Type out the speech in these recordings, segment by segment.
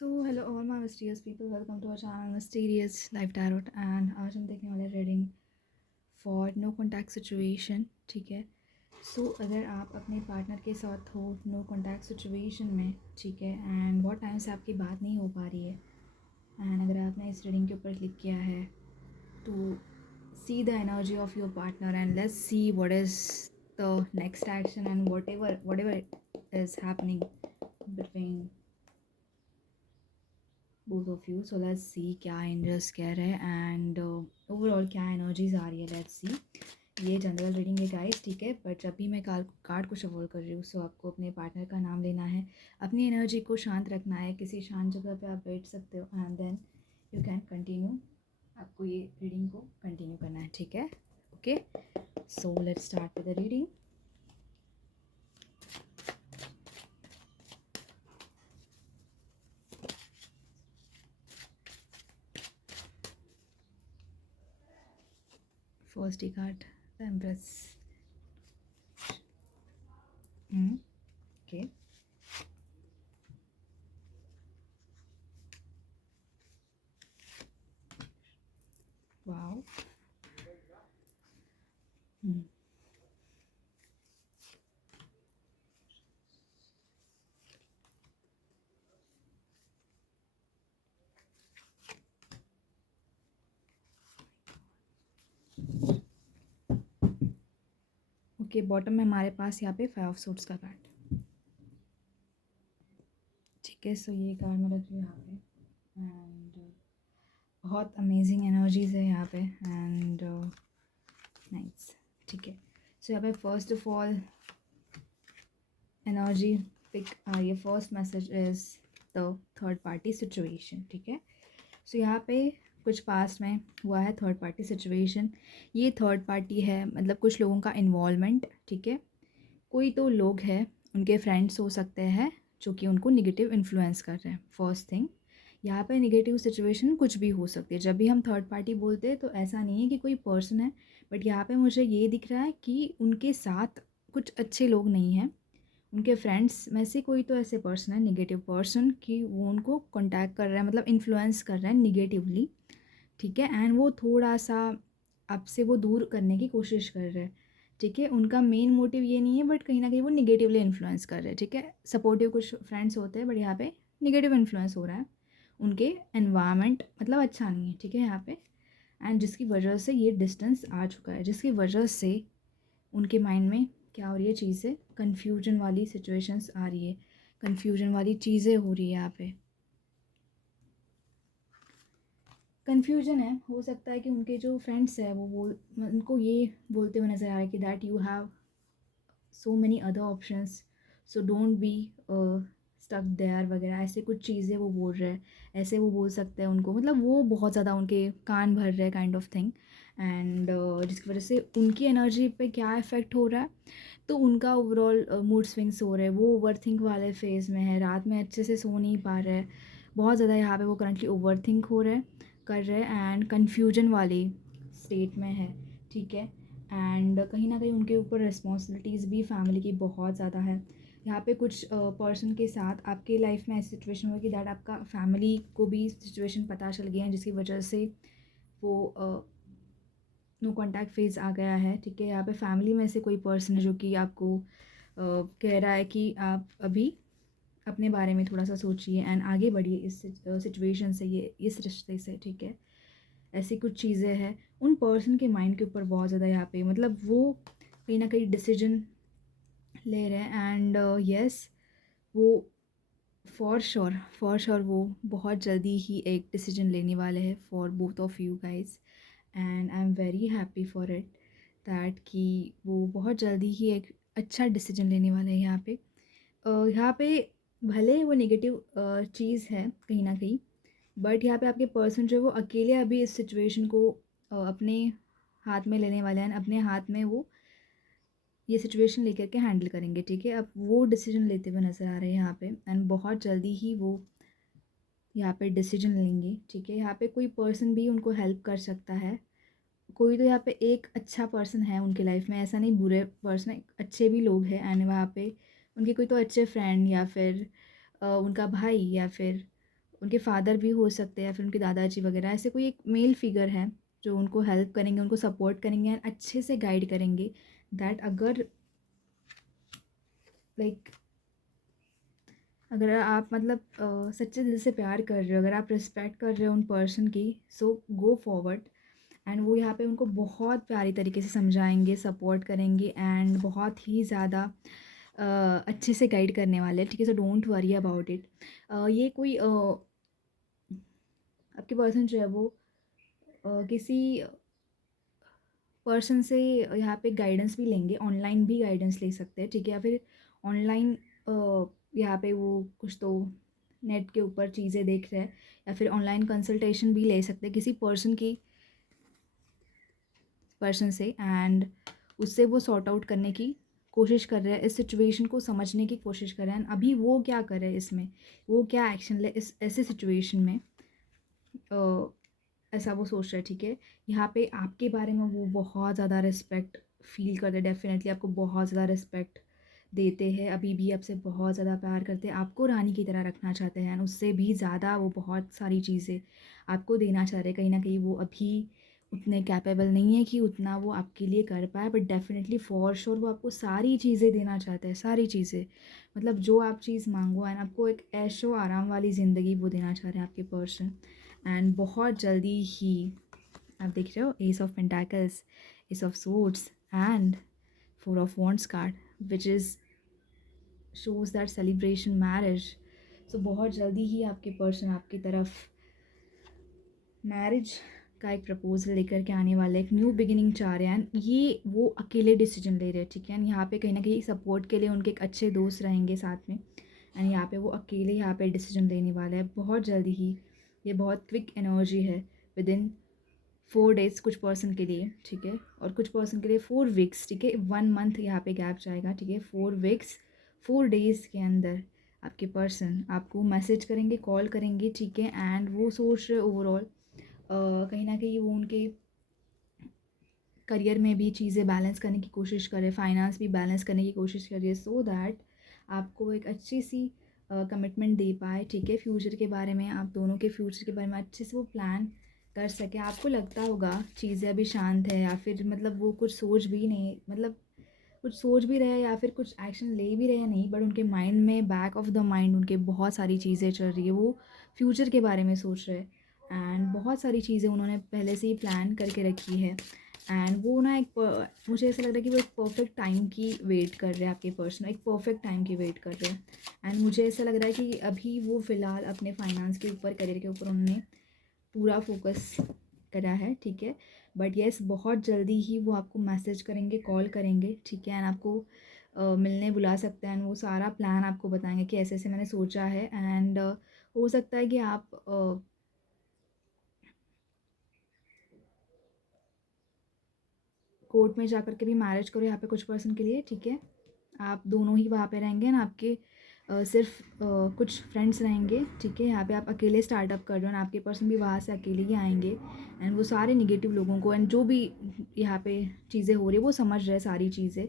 So hello all my mysterious people, welcome to our channel Mysterious Life Tarot and आज हम देखने वाले reading for no contact situation. ठीक है। अगर आप अपने पार्टनर के साथ हो नो कॉन्टैक्ट सिचुएशन में, ठीक है, एंड बहुत टाइम से आपकी बात नहीं हो पा रही है, एंड अगर आपने इस रीडिंग के ऊपर क्लिक किया है तो see the energy of your partner and let's see what is the next action and what ever is happening between both of you. So let's see क्या एंजल्स कह रहे हैं एंड ओवरऑल क्या एनर्जीज आ रही है। Let's see. ये general reading है guys, ठीक है, बट जब भी मैं कार्ड को शफल कर रही हूँ सो आपको अपने पार्टनर का नाम लेना है, अपनी एनर्जी को शांत रखना है, किसी शांत जगह पे आप बैठ सकते हो and then you can continue. आपको ये रीडिंग को कंटिन्यू करना है, ठीक है। Okay, so let's start with the reading. First ही card the empress. Okay, wow. Okay, bottom में हमारे पास यहाँ पे 5 ऑफ सूट्स का कार्ड, ठीक है। सो ये कार्ड मैं रख रही हूँ यहाँ पे एंड बहुत अमेजिंग एनर्जीज है यहाँ पे एंड नाइस, ठीक है। सो यहाँ पे first of all energy pick आ रही है। First message is the third party situation, ठीक है। सो यहाँ पे कुछ पास्ट में हुआ है थर्ड पार्टी सिचुएशन। ये थर्ड पार्टी है, मतलब कुछ लोगों का इन्वॉल्वमेंट, ठीक है। कोई तो लोग हैं, उनके फ्रेंड्स हो सकते हैं जो कि उनको निगेटिव इन्फ्लुएंस कर रहे हैं। फर्स्ट थिंग, यहाँ पे निगेटिव सिचुएशन कुछ भी हो सकती है। जब भी हम थर्ड पार्टी बोलते हैं तो ऐसा नहीं है कि कोई पर्सन है, बट यहाँ पे मुझे ये दिख रहा है कि उनके साथ कुछ अच्छे लोग नहीं हैं। उनके फ्रेंड्स में से कोई तो ऐसे पर्सन है, नेगेटिव पर्सन, कि वो उनको कांटेक्ट कर रहा है, मतलब इन्फ्लुएंस कर रहा है निगेटिवली, ठीक है। एंड वो थोड़ा सा आपसे वो दूर करने की कोशिश कर रहे हैं, ठीक है। उनका मेन मोटिव ये नहीं है, बट कहीं ना कहीं वो निगेटिवली इन्फ्लुएंस कर रहे हैं, ठीक है। सपोर्टिव कुछ फ्रेंड्स होते हैं, बट यहाँ पे निगेटिव इन्फ्लुएंस हो रहा है। उनके एनवायरनमेंट मतलब अच्छा नहीं है, ठीक है, यहाँ पे। एंड जिसकी वजह से ये डिस्टेंस आ चुका है, जिसकी वजह से उनके माइंड में क्या हो रही है चीज़ें, कन्फ्यूजन वाली सिचुएशंस आ रही है, कन्फ्यूजन वाली चीज़ें हो रही है यहाँ पे। कन्फ्यूजन है, हो सकता है कि उनके जो फ्रेंड्स हैं वो उनको ये बोलते हुए नज़र आ रहा है कि that you have so many other options, so don't be stuck there वगैरह, ऐसे कुछ चीज़ें वो बोल रहे हैं। ऐसे वो बोल सकते हैं उनको, मतलब वो बहुत ज़्यादा उनके कान भर रहे हैं काइंड ऑफ थिंग। एंड जिसकी वजह से उनकी एनर्जी पे क्या इफ़ेक्ट हो रहा है, तो उनका ओवरऑल मूड स्विंग्स हो रहे हैं। वो ओवर थिंक वाले फेज़ में है, रात में अच्छे से सो नहीं पा रहे हैं, बहुत ज़्यादा यहाँ पे वो करंटली ओवर थिंक हो रहे हैं, कर रहे हैं, एंड कन्फ्यूजन वाली स्टेट में है, ठीक है। एंड कहीं ना कहीं उनके ऊपर रिस्पॉन्सिबिलिटीज़ भी फैमिली की बहुत ज़्यादा है। यहाँ पे कुछ पर्सन के साथ आपके लाइफ में ऐसी सिचुएशन हुई कि दैट आपका फैमिली को भी सिचुएशन पता चल गया है, जिसकी वजह से वो नो कॉन्टैक्ट फेज़ आ गया है, ठीक है। यहाँ पे फैमिली में से कोई पर्सन है जो कि आपको कह रहा है कि आप अभी अपने बारे में थोड़ा सा सोचिए एंड आगे बढ़िए इस सिचुएशन से, ये इस रिश्ते से, ठीक है। ऐसी कुछ चीज़ें हैं उन पर्सन के माइंड के ऊपर बहुत ज़्यादा यहाँ पे, मतलब वो कहीं ना कहीं डिसीजन ले रहे हैं एंड यस, वो फॉर श्योर वो बहुत जल्दी ही एक डिसीजन लेने वाले हैं for both of you guys. And I am very happy for it that कि वो बहुत जल्दी ही एक अच्छा डिसीजन लेने वाले हैं यहाँ पे। यहाँ पे भले वो नेगेटिव चीज़ है कहीं ना कहीं, बट यहाँ पे आपके पर्सन जो है वो अकेले अभी इस सिचुएशन को अपने हाथ में लेने वाले हैं, अपने हाथ में वो ये सिचुएशन लेकर के हैंडल करेंगे, ठीक है। अब वो डिसीजन लेते हुए नज़र आ रहे हैं यहाँ पे एंड बहुत जल्दी ही वो यहाँ पे डिसीजन लेंगे, ठीक है। यहाँ पे कोई पर्सन भी उनको हेल्प कर सकता है, कोई तो यहाँ पे एक अच्छा पर्सन है उनके लाइफ में, ऐसा नहीं बुरे पर्सन, अच्छे भी लोग हैं एंड वहाँ पे उनके कोई तो अच्छे फ्रेंड या फिर उनका भाई या फिर उनके फादर भी हो सकते हैं या फिर उनके दादाजी वगैरह, ऐसे कोई एक मेल फिगर है जो उनको हेल्प करेंगे, उनको सपोर्ट करेंगे एंड अच्छे से गाइड करेंगे। दैट अगर लाइक अगर आप मतलब सच्चे दिल से प्यार कर रहे हो, अगर आप रिस्पेक्ट कर रहे हो उन पर्सन की, सो गो फॉरवर्ड। एंड वो यहाँ पे उनको बहुत प्यारी तरीके से समझाएंगे, सपोर्ट करेंगे एंड बहुत ही ज़्यादा अच्छे से गाइड करने वाले हैं, ठीक है। सो डोंट वरी अबाउट इट। ये कोई आपके पर्सन जो है वो किसी पर्सन से यहाँ पे गाइडेंस भी लेंगे, ऑनलाइन भी गाइडेंस ले सकते हैं, ठीक है। या फिर ऑनलाइन यहाँ पे वो कुछ तो नेट के ऊपर चीज़ें देख रहे हैं, या फिर ऑनलाइन कंसल्टेशन भी ले सकते हैं किसी पर्सन से, एंड उससे वो सॉर्ट आउट करने की कोशिश कर रहे हैं, इस सिचुएशन को समझने की कोशिश कर रहे हैं अभी वो क्या कर रहे हैं, इसमें वो क्या एक्शन ले इस ऐसे सिचुएशन में, ऐसा वो सोच रहे हैं, ठीक है। यहाँ पे आपके बारे में वो बहुत ज़्यादा रिस्पेक्ट फील करते हैं, डेफिनेटली आपको बहुत ज़्यादा रिस्पेक्ट देते हैं, अभी भी आपसे बहुत ज़्यादा प्यार करते हैं, आपको रानी की तरह रखना चाहते हैं, उससे भी ज़्यादा वो बहुत सारी चीज़ें आपको देना चाह रहे हैं। कहीं ना कहीं वो अभी उतने कैपेबल नहीं है कि उतना वो आपके लिए कर पाए, बट डेफिनेटली फॉर श्योर वो आपको सारी चीज़ें देना चाहते हैं, सारी चीज़ें, मतलब जो आप चीज़ मांगो, एंड आपको एक ऐशो आराम वाली ज़िंदगी वो देना चाह रहे हैं आपके पर्सन। एंड बहुत जल्दी ही आप देख रहे हो ace of pentacles, ace of swords and four of wands card, which is shows that celebration marriage. So बहुत जल्दी ही आपके पर्सन आपकी तरफ मैरिज का एक प्रपोजल लेकर के आने वाले, एक न्यू बिगिनिंग चाह रहे हैं। ये वो अकेले डिसीजन ले रहे हैं, ठीक है। यहाँ पे कहीं ना कहीं सपोर्ट के लिए उनके एक अच्छे दोस्त रहेंगे साथ में, एंड यहाँ पे वो अकेले यहाँ पे डिसीजन लेने वाले हैं बहुत जल्दी ही। ये बहुत क्विक एनर्जी है, विद इन 4 days कुछ पर्सन के लिए, ठीक है, और कुछ पर्सन के लिए 4 weeks, ठीक है। 1 month यहाँ पे गैप जाएगा, ठीक है। 4 weeks 4 days के अंदर आपके पर्सन आपको मैसेज करेंगे, कॉल करेंगे, ठीक है। एंड वो सोच रहे ओवरऑल कहीं ना कहीं वो उनके करियर में भी चीज़ें बैलेंस करने की कोशिश करे, फाइनेंस भी बैलेंस करने की कोशिश करिए, सो दैट आपको एक अच्छी सी कमिटमेंट दे पाए, ठीक है। फ्यूचर के बारे में, आप दोनों के फ्यूचर के बारे में अच्छे से वो प्लान कर सके। आपको लगता होगा चीज़ें अभी शांत है, या फिर मतलब वो कुछ सोच भी नहीं, मतलब कुछ सोच भी रहे या फिर कुछ एक्शन ले भी रहे नहीं, बट उनके माइंड में, बैक ऑफ द माइंड उनके बहुत सारी चीज़ें चल रही है, वो फ्यूचर के बारे में सोच रहे हैं, एंड बहुत सारी चीज़ें उन्होंने पहले से ही प्लान करके रखी है। एंड वो ना मुझे ऐसा लग रहा है कि वो एक परफेक्ट टाइम की वेट कर रहे हैं, आपके पर्सन एक परफेक्ट टाइम की वेट कर रहे हैं। एंड मुझे ऐसा लग रहा है कि अभी वो फ़िलहाल अपने फाइनेंस के ऊपर, करियर के ऊपर उन्होंने पूरा फोकस करा है, ठीक है। बट येस, बहुत जल्दी ही वो आपको मैसेज करेंगे, कॉल करेंगे, ठीक है। एंड आपको मिलने बुला सकते हैं, एंड वो सारा प्लान आपको बताएंगे कि ऐसे ऐसे मैंने सोचा है। एंड हो सकता है कि आप कोर्ट में जा कर के भी मैरिज करो यहाँ पे कुछ पर्सन के लिए, ठीक है। आप दोनों ही वहाँ पे रहेंगे ना, आपके सिर्फ कुछ फ्रेंड्स रहेंगे, ठीक है। यहाँ पे आप अकेले स्टार्टअप कर रहे हो, ना आपके पर्सन भी वहाँ से अकेले ही आएंगे, एंड वो सारे निगेटिव लोगों को, एंड जो भी यहाँ पे चीज़ें हो रही है वो समझ रहे हैं सारी चीज़ें,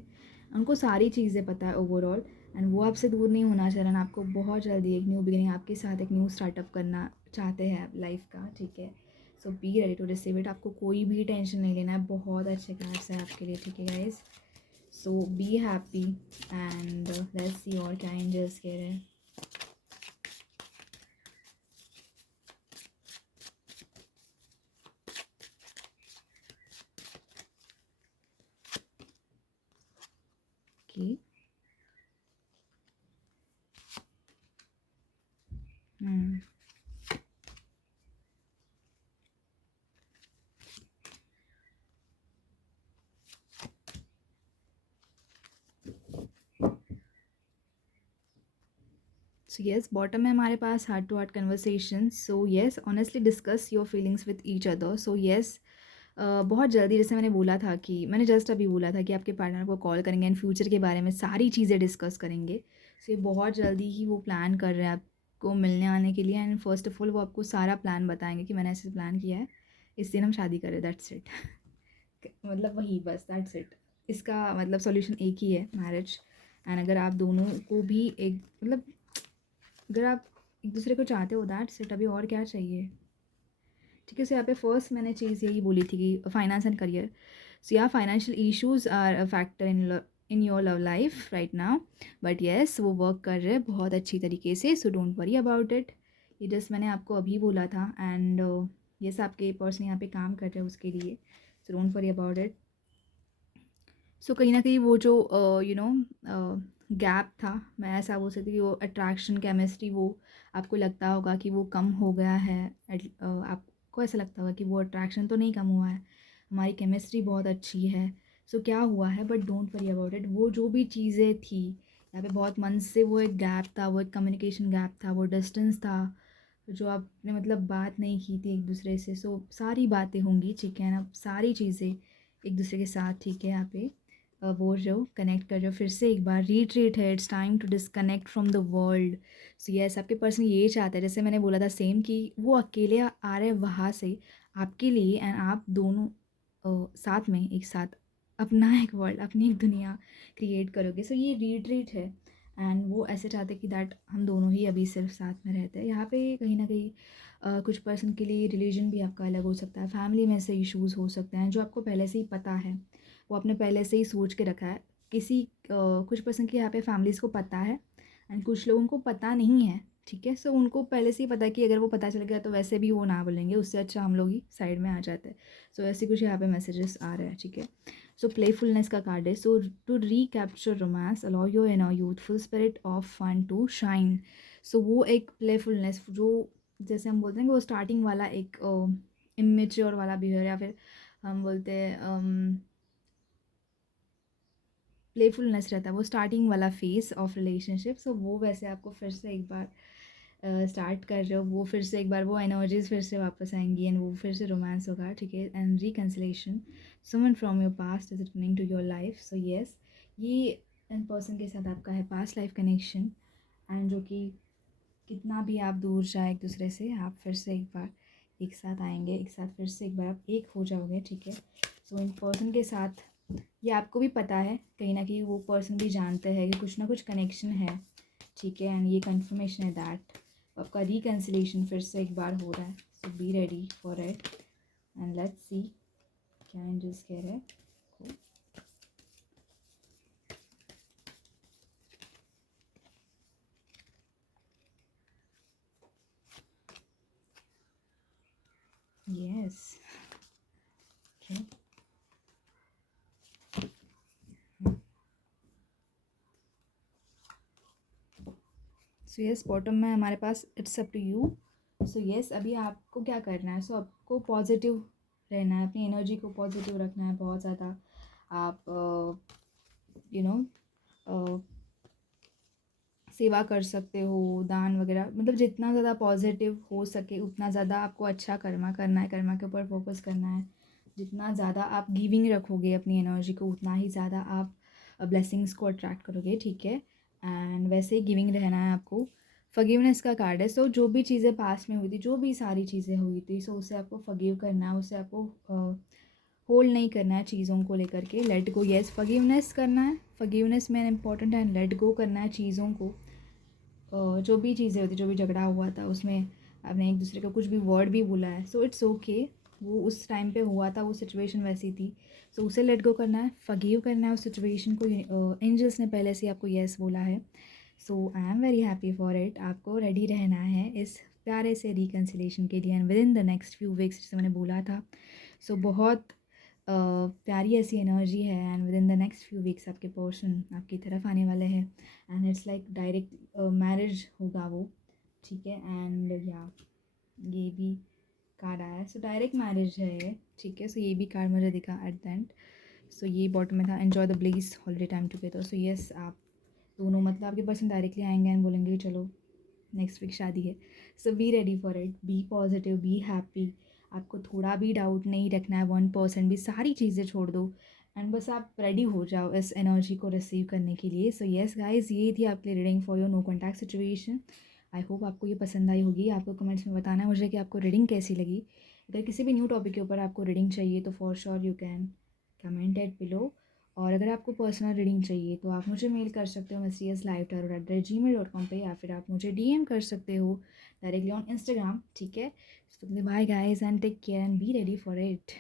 उनको सारी चीज़ें पता है ओवरऑल, एंड वो आपसे दूर नहीं होना चाह रहे हैं। आपको बहुत जल्दी एक न्यू बिगिनिंग आपके साथ, एक न्यू स्टार्टअप करना चाहते हैं आप लाइफ का, ठीक है। So be ready to receive it, आपको कोई भी टेंशन नहीं लेना है, बहुत अच्छे कार्ड्स हैं आपके लिए, ठीक है guys. So be happy and let's सी और क्या एंजल्स कह रहे हैं। ओके, सो येस, बॉटम में हमारे पास heart to heart conversation. So yes, honestly discuss your feelings with each other. So yes, बहुत जल्दी, जैसे मैंने बोला था कि मैंने जस्ट अभी बोला था कि आपके पार्टनर को कॉल करेंगे एंड फ्यूचर के बारे में सारी चीज़ें डिस्कस करेंगे। सो ये बहुत जल्दी ही वो प्लान कर रहे हैं आपको मिलने आने के लिए, एंड फर्स्ट ऑफ ऑल वो आपको सारा प्लान बताएंगे कि मैंने ऐसे प्लान किया है, इस दिन हम शादी करें, दैट्स इट। मतलब वही बस, दैट्स इट। इसका मतलब सॉल्यूशन एक ही है, मैरिज। एंड अगर आप दोनों को भी एक मतलब, अगर आप एक दूसरे को चाहते हो, दैट्स इट, अभी और क्या चाहिए। ठीक है, सो यहाँ पे फर्स्ट मैंने चीज़ यही बोली थी कि फाइनेंस एंड करियर। सो या financial issues are a factor in your love life right now, but yes वो वर्क कर रहे हैं बहुत अच्छी तरीके से, so don't worry about it. ये जस्ट मैंने आपको अभी बोला था, एंड येस आपके पर्सन यहाँ पे काम कर रहे हैं उसके लिए, so don't worry about it. So कहीं ना कहीं वो जो गैप था, मैं ऐसा बोल सकती कि वो अट्रैक्शन केमिस्ट्री, वो आपको लगता होगा कि वो कम हो गया है। आपको ऐसा लगता होगा कि वो अट्रैक्शन तो नहीं कम हुआ है, हमारी केमिस्ट्री बहुत अच्छी है। सो क्या हुआ है, but don't worry about it. वो जो भी चीज़ें थी यहाँ पे बहुत मन से, वो एक गैप था, वो एक कम्युनिकेशन गैप था, वो डिस्टेंस था, जो आपने मतलब बात नहीं की थी एक दूसरे से। सो सारी बातें होंगी, ठीक है ना, सारी चीज़ें एक दूसरे के साथ, ठीक है, यहाँ पे बोल रहे हो, कनेक्ट कर रहे हो, फिर से एक बार रीट्रीट है, it's time to disconnect from the world. So yes आपके पर्सन ये चाहते हैं, जैसे मैंने बोला था सेम, कि वो अकेले आ रहे हैं वहाँ से आपके लिए, एंड आप दोनों साथ में एक साथ अपना एक वर्ल्ड, अपनी एक दुनिया क्रिएट करोगे। सो ये रीट्रीट है, एंड वो ऐसे चाहते कि दैट हम दोनों ही अभी सिर्फ साथ में रहते हैं। यहाँ पे कहीं ना कहीं कुछ पर्सन के लिए रिलीजन भी आपका अलग हो सकता है, फैमिली में से इश्यूज़ हो सकते हैं जो आपको पहले से ही पता है, वो आपने पहले से ही सोच के रखा है। कुछ पर्सन की यहाँ पे फैमिलीज़ को पता है, एंड कुछ लोगों को पता नहीं है, ठीक है। सो उनको पहले से ही पता है कि अगर वो पता चल गया तो वैसे भी वो ना बोलेंगे, उससे अच्छा हम लोग ही साइड में आ जाते हैं। सो ऐसे कुछ यहाँ पे मैसेजेस आ रहे हैं, ठीक है। सो प्लेफुलनेस का कार्ड है, so to recapture romance allow your inner youthful spirit of fun to shine. So वो एक प्लेफुलनेस जो, जैसे हम बोलते हैं कि वो स्टार्टिंग वाला एक इमेच्योर वाला बिहेवियर, या फिर हम बोलते हैं प्लेफुलनेस रहता है, वो स्टार्टिंग वाला फेस ऑफ रिलेशनशिप। सो वो वैसे आपको फिर से एक बार स्टार्ट कर रहे हो, वो फिर से एक बार वो एनर्जीज फिर से वापस आएंगी, एंड वो फिर से रोमांस होगा, ठीक है। And reconciliation, someone from your past is returning to your life. So yes, ये इन पर्सन के साथ आपका है पास्ट लाइफ कनेक्शन, एंड जो कि कितना भी आप दूर जाए एक दूसरे से, आप फिर से एक बार एक साथ आएंगे, एक साथ फिर से एक बार आप एक हो जाओगे, ठीक है। सो इन पर्सन के साथ ये आपको भी पता है, कहीं ना कहीं वो पर्सन भी जानते हैं कि कुछ ना कुछ कनेक्शन है, ठीक है। एंड ये कंफर्मेशन है दैट आपका रिकन्सिलेशन फिर से एक बार हो रहा है। So be ready for it, and let's see क्या एंजल्स कह रहे हैं। Yes, okay, so yes bottom में हमारे पास it's up to you. So yes अभी आपको क्या करना है, सो आपको पॉजिटिव रहना है, अपनी एनर्जी को पॉजिटिव रखना है बहुत ज़्यादा। आप यू नो सेवा कर सकते हो, दान वगैरह, मतलब जितना ज़्यादा पॉजिटिव हो सके उतना ज़्यादा आपको अच्छा कर्मा करना है, कर्मा के ऊपर फोकस करना है। जितना ज़्यादा आप गिविंग रखोगे अपनी एनर्जी को, उतना ही ज़्यादा आप ब्लेसिंग्स को अट्रैक्ट करोगे, ठीक है। एंड वैसे ही गिविंग रहना है आपको। फॉरगिवनेस का कार्ड है, सो जो भी चीज़ें पास में हुई थी, जो भी सारी चीज़ें हुई थी, सो उसे आपको फॉरगिव करना है, उसे आपको होल्ड नहीं करना है चीज़ों को लेकर के। लेट गो, येस फॉरगिवनेस करना है, फॉरगिवनेस में इम्पॉर्टेंट है, लेट गो करना है चीज़ों को। जो भी चीज़ें होती, जो भी झगड़ा हुआ था उसमें आपने एक दूसरे का कुछ भी वर्ड भी बोला है, सो इट्स ओके, वो उस टाइम पे हुआ था, वो सिचुएशन वैसी थी। सो उसे लेट गो करना है, फॉरगिव करना है उस सिचुएशन को। एंजल्स ने पहले से आपको येस बोला है, so I am very happy for it. आपको रेडी रहना है इस प्यारे से रिकन्सिलेशन के लिए, and within the next few weeks, जैसे मैंने बोला था। सो बहुत प्यारी ऐसी एनर्जी है, and within the next few weeks आपके पर्सन आपकी तरफ आने वाले हैं, and it's like direct marriage होगा वो, ठीक है। एंड या ये भी कार्ड आया है, सो डायरेक्ट मैरिज है ये, ठीक है। सो ये भी कार्ड मुझे दिखा एट द एंड। सो ये बॉटम में था, enjoy the bliss holiday time together. So yes आप दोनों, मतलब आपके पर्सन डायरेक्टली आएंगे एंड बोलेंगे कि चलो नेक्स्ट वीक शादी है। So be ready for it, be positive, be happy. आपको थोड़ा भी डाउट नहीं रखना है, 1% भी, सारी चीज़ें छोड़ दो, एंड बस आप रेडी हो जाओ इस एनर्जी को रिसीव करने के लिए। सो येस गाइज, ये थी आपके लिए reading for your no contact situation. I hope आपको ये पसंद आई होगी। आपको कमेंट्स में बताना है मुझे कि आपको रीडिंग कैसी लगी। अगर किसी भी न्यू टॉपिक के ऊपर आपको रीडिंग चाहिए तो for sure you can comment at below, और अगर आपको पर्सनल रीडिंग चाहिए तो आप मुझे मेल कर सकते हो myslivetarot@gmail.com पे, या फिर आप मुझे डीएम कर सकते हो डायरेक्टली ऑन इंस्टाग्राम, ठीक है? तो bye guys and take care and be ready for it.